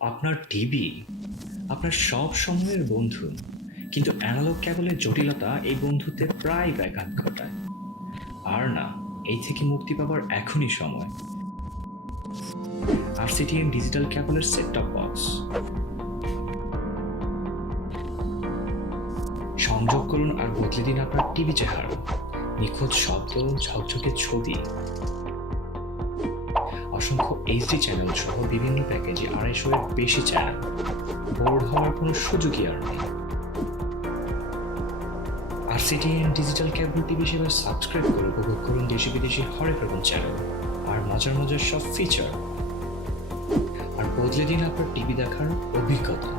আপনার টিভি আপনার সব সময়ের বন্ধু, কিন্তু অ্যানালগ কেবলের জটিলতা এই বন্ধুত্বের প্রায় ব্যাঘাত ঘটায়। আর না, এই থেকে মুক্তি পাবার এখনই সময়। আরসিটিএন ডিজিটাল কেবলের সেট টপ বক্স সংযোগ করুন আর বদলে দিন আপনার টিভি চেহারা। নিখুঁত শব্দ, ঝকঝকে ছবি, অসংখ্য এইচডি চ্যানেল সহ বিভিন্ন প্যাকেজে 250 এর বেশি চ্যানেল। বোর্ড হওয়ার কোনো সুযোগই আর নেই। আরসিটিএন ডিজিটাল কেবল টিভি সেবা সাবস্ক্রাইব করে উপভোগ করুন দেশি বিদেশি হরেক রকম চ্যানেল আর মজার মজার সব ফিচার। আর বদলে দিন আপনার টিভি দেখার অভিজ্ঞতা।